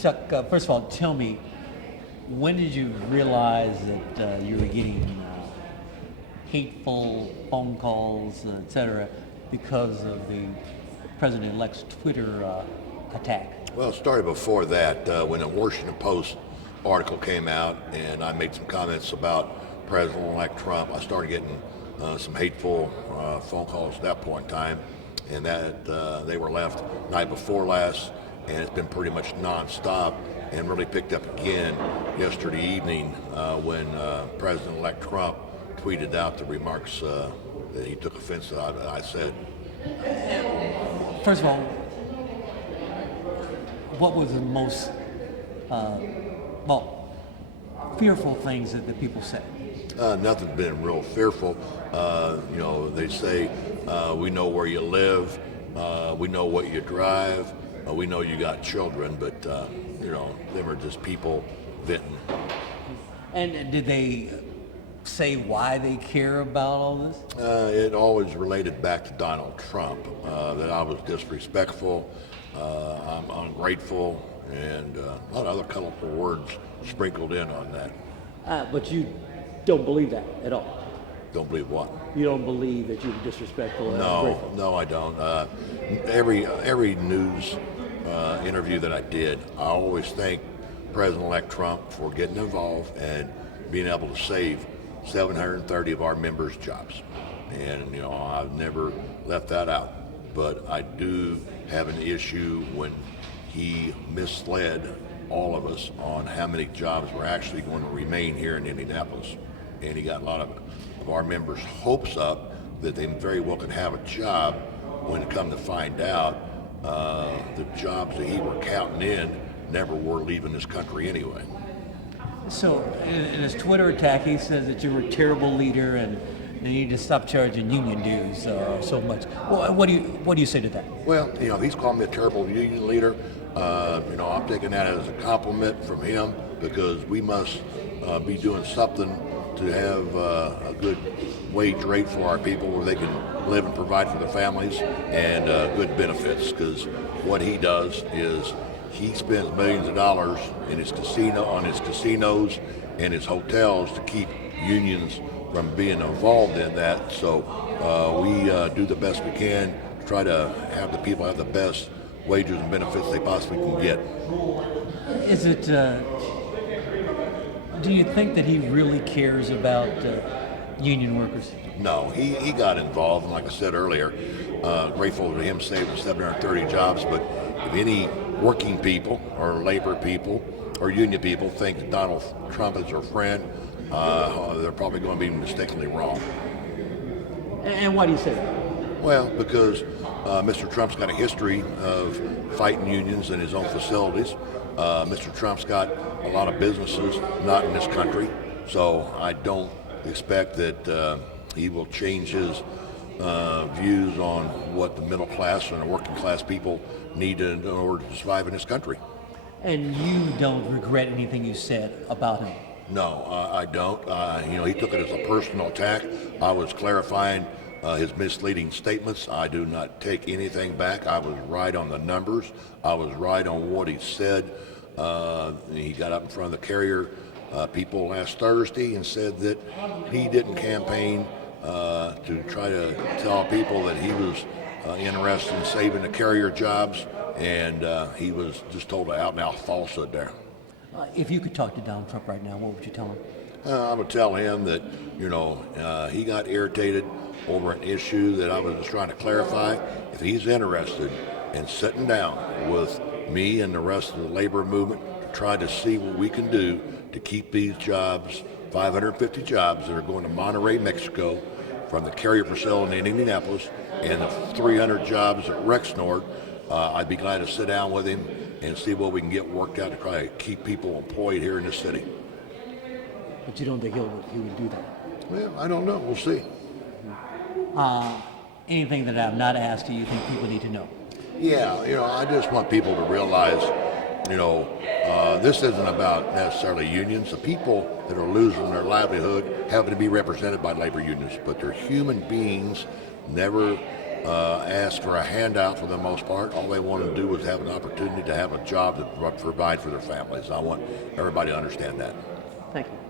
Chuck, first of all, tell me, when did you realize that you were getting hateful phone calls, et cetera, because of the president-elect's Twitter attack? Well, it started before that when the Washington Post article came out and I made some comments about President-elect Trump. I started getting some hateful phone calls at that point in time, and that they were left night before last, and it's been pretty much nonstop and really picked up again yesterday evening when President-elect Trump tweeted out the remarks that he took offense to that I said. First of all, what was the most, fearful things that the people said? Nothing's been real fearful. They say, we know where you live, we know what you drive, we know you got children, but, they were just people venting. And did they say why they care about all this? It always related back to Donald Trump, that I was disrespectful, I'm ungrateful, and a lot of other colorful words sprinkled in on that. But you don't believe that at all? Don't believe what? You don't believe that you were disrespectful? No, I don't. Every news interview that I did, I always thank President-elect Trump for getting involved and being able to save 730 of our members' jobs. And, I've never left that out. But I do have an issue when he misled all of us on how many jobs were actually going to remain here in Indianapolis. And he got a lot of our members' hopes up that they very well could have a job, when it come to find out the jobs that he were counting in never were leaving this country anyway. So in his Twitter attack, he says that you were a terrible leader and they need to stop charging union dues so much. Well, what do you say to that? Well, he's called me a terrible union leader. I'm taking that as a compliment from him, because we must be doing something to have a good wage rate for our people where they can live and provide for their families, and good benefits, because what he does is he spends millions of dollars on his casinos and his hotels to keep unions from being involved in that. So we do the best we can to try to have the people have the best wages and benefits they possibly can get. Is it? Do you think that he really cares about union workers? No, he got involved, and like I said earlier, grateful to him saving 730 jobs. But if any working people or labor people or union people think that Donald Trump is their friend, they're probably going to be mistakenly wrong. And why do you say that? Well, because Mr. Trump's got a history of fighting unions in his own facilities. Mr. Trump's got a lot of businesses not in this country, so I don't expect that he will change his views on what the middle class and the working class people need in order to survive in this country. And you don't regret anything you said about him? No, I don't. He took it as a personal attack. I was clarifying his misleading statements. I do not take anything back. I was right on the numbers. I was right on what he said. He got up in front of the carrier people last Thursday and said that he didn't campaign to try to tell people that he was interested in saving the carrier jobs, and he was just told an out-and-out falsehood there. If you could talk to Donald Trump right now, what would you tell him? I would tell him that, he got irritated over an issue that I was just trying to clarify. If he's interested in sitting down with me and the rest of the labor movement to try to see what we can do to keep these jobs, 550 jobs that are going to Monterrey, Mexico, from the carrier facility in Indianapolis, and the 300 jobs at Rexnord, I'd be glad to sit down with him and see what we can get worked out to try to keep people employed here in this city. But you don't think he would do that? Well, I don't know. We'll see. Anything that I've not asked you think people need to know? Yeah, I just want people to realize, this isn't about necessarily unions. The people that are losing their livelihood happen to be represented by labor unions, but they're human beings, never ask for a handout for the most part. All they want to do is have an opportunity to have a job to provide for their families. I want everybody to understand that. Thank you.